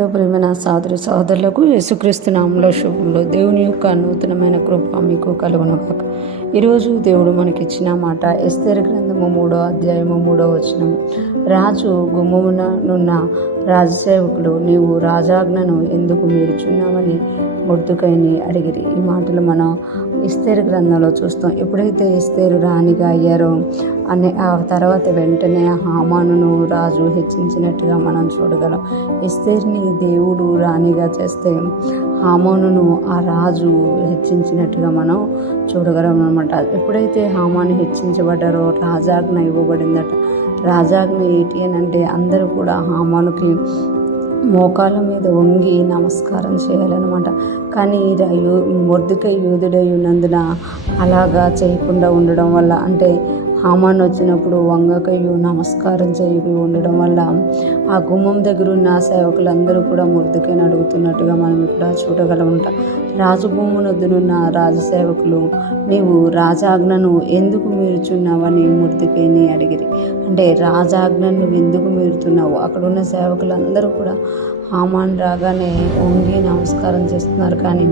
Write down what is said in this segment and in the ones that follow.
ప్రియమైన సహోదరులకు యేసుక్రీస్తు నామములో శుభములు. దేవుని యొక్క నూతనమైన కృప మీకు కలుగునుగాక. ఈరోజు దేవుడు మనకిచ్చిన మాట ఎస్తేరు గ్రంథము 3వ అధ్యాయము 3వ వచనము. రాజు గుమ్మముననున్న రాజసేవకులు, నీవు రాజాజ్ఞను ఎందుకు మీరుచున్నామని మొర్దుకైని అడిగిరి. ఈ మాటలు మనం ఎస్తేరు గ్రంథంలో చూస్తాం. ఎప్పుడైతే ఎస్తేరు రాణిగా అయ్యారో ఆ తర్వాత వెంటనే హామానును రాజు హెచ్చించినట్టుగా మనం చూడగలం. ఎస్తేరుని దేవుడు రాణిగా చేస్తే హామానును ఆ రాజు హెచ్చించినట్టుగా మనం చూడగలం అనమాట. ఎప్పుడైతే హామాను హెచ్చించబడ్డారో రాజాజ్ఞ ఇవ్వబడిందట. రాజాజ్ఞ ఏంటి అని అంటే అందరూ కూడా హామానుకి మోకాళ్ళ మీద వంగి నమస్కారం చేయాలన్నమాట. కానీ మొర్దుకై యూదుడై ఉన్నందున అలాగా చేయకుండా ఉండడం వల్ల, అంటే హామాన్ వచ్చినప్పుడు వంగకయ్యు నమస్కారం చేయకు ఉండడం వల్ల ఆ గుమ్మం దగ్గర ఉన్న సేవకులందరూ కూడా మొర్దుకైని అడుగుతున్నట్టుగా మనం ఇక్కడ చూడగలమంట. రాజు భూమునొద్దునున్న రాజసేవకులు, నీవు రాజాజ్ఞను ఎందుకు మీరుచున్నావని మొర్దుకైని అడిగిరి. అంటే రాజాజ్ఞను నువ్వు ఎందుకు మీరుతున్నావు? అక్కడ ఉన్న సేవకులందరూ కూడా హామాన్ రాగానే వంగి నమస్కారం చేస్తున్నారు, కానీ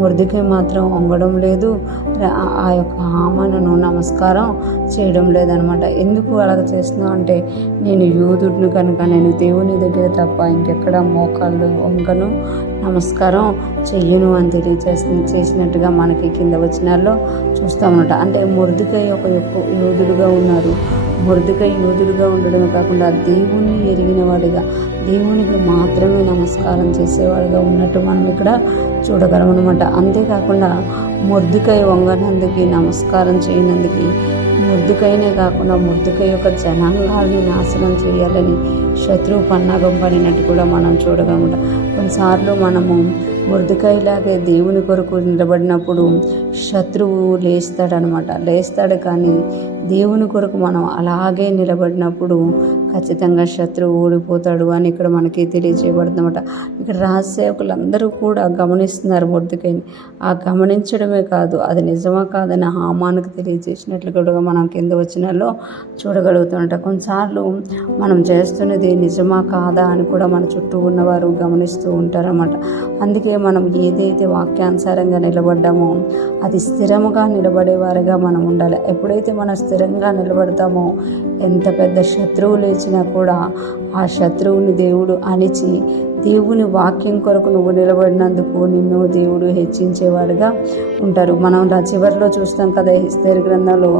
మొర్దుకై మాత్రం వంగడం లేదు, ఆ యొక్క హామానును నమస్కారం చేయడం లేదనమాట. ఎందుకు అలాగ చేస్తున్నావు అంటే, నేను యూదుడిని కనుక నేను దేవుని దగ్గర తప్ప ఇంకెక్కడ మోకాళ్ళు వంగను, నమస్కారం చెయ్యను అని చేసినట్టుగా మనకి కింద వచనాల్లో చూస్తామన్నమాట. అంటే మొర్దుకై ఒక యూదుడుగా ఉన్నారు. మొర్దుకై యూదుడుగా ఉండడమే కాకుండా దేవుణ్ణి ఎరిగిన వాడిగా, దేవునికి మాత్రమే నమస్కారం చేసేవాడిగా ఉన్నట్టు మనం ఇక్కడ చూడగలం అనమాట. అంతేకాకుండా మొర్దుకై వంగనందుకు, నమస్కారం చేయనందుకు మొర్దుకైనే కాకుండా మొర్దుకై యొక్క జనాంగాన్ని నాశనం చేయాలని శత్రువు పన్నాగం పడినట్టు కూడా మనం చూడగలమాట. కొన్నిసార్లు మనము మొర్దుకైలాగే దేవుని కొరకు నిలబడినప్పుడు శత్రువు లేస్తాడు, కానీ దేవుని కొరకు మనం అలాగే నిలబడినప్పుడు ఖచ్చితంగా శత్రువు ఓడిపోతాడు అని ఇక్కడ మనకి తెలియజేయబడుతుందన్నమాట. ఇక్కడ రాజసేవకులందరూ కూడా గమనిస్తున్నారు మొర్దుకైని. ఆ గమనించడమే కాదు, అది నిజమా కాదని హామానుకు తెలియజేసినట్లు కూడా మనం కింద వచనాల్లో చూడగలుగుతామట. కొన్నిసార్లు మనం చేస్తున్నది నిజమా కాదా అని కూడా మన చుట్టూ ఉన్నవారు గమనిస్తూ ఉంటారన్నమాట. అందుకే మనం ఏదైతే వాక్యానుసారంగా నిలబడ్డామో అది స్థిరముగా నిలబడేవారుగా మనం ఉండాలి. ఎప్పుడైతే మనం స్థిరంగా నిలబడతామో ఎంత పెద్ద శత్రువు లేచినా కూడా ఆ శత్రువుని దేవుడు అణిచి, దేవుని వాక్యం కొరకు నువ్వు నిలబడినందుకు నిన్ను దేవుడు హెచ్చించేవాడుగా ఉంటారు. మనం చివరిలో చూస్తాం కదా, ఎస్తేరు గ్రంథంలో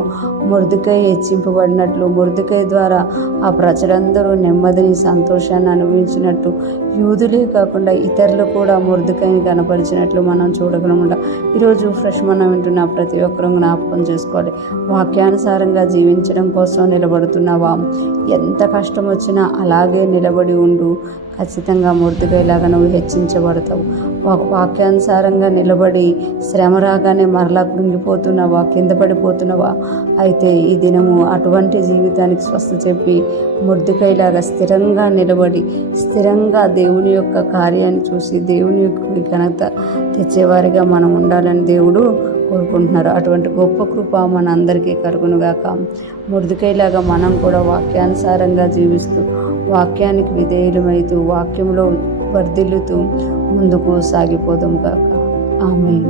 మొర్దుకై హెచ్చింపబడినట్లు, మొర్దుకై ద్వారా ఆ ప్రజలందరూ నెమ్మదిని సంతోషాన్ని అనుభవించినట్టు, యూదులే కాకుండా ఇతరులు కూడా మొర్దుకైని కనపరిచినట్లు మనం చూడగలమంట. ఈరోజు మనం వింటున్న ప్రతి ఒక్కరూ జ్ఞాపకం చేసుకోవాలి. వాక్యానుసారంగా జీవించడం కోసం నిలబడుతున్నావా? ఎంత కష్టం వచ్చినా అలాగే నిలబడి ఉండు. ఖచ్చితంగా మొర్దుకైలాగా నువ్వు హెచ్చించబడతావు. వాక్యానుసారంగా నిలబడి శ్రమ రాగానే మరలా కృంగిపోతున్నావా, కింద పడిపోతున్నావా? అయితే ఈ దినము అటువంటి జీవితానికి స్వస్థ చెప్పి మొర్దుకైలాగా స్థిరంగా నిలబడి, స్థిరంగా దేవుని యొక్క కార్యాన్ని చూసి దేవుని యొక్క ఘనత తెచ్చేవారిగా మనం ఉండాలని దేవుడు కోరుకుంటున్నారు. అటువంటి గొప్ప కృప మన అందరికీ కలుగునుగాక. మొర్దుకైలాగా మనం కూడా వాక్యానుసారంగా జీవిస్తూ, వాక్యానికి విధేయులమైతూ, వాక్యంలో వర్ధిల్లుతూ ముందుకు సాగిపోదాం గాక. ఆమేన్.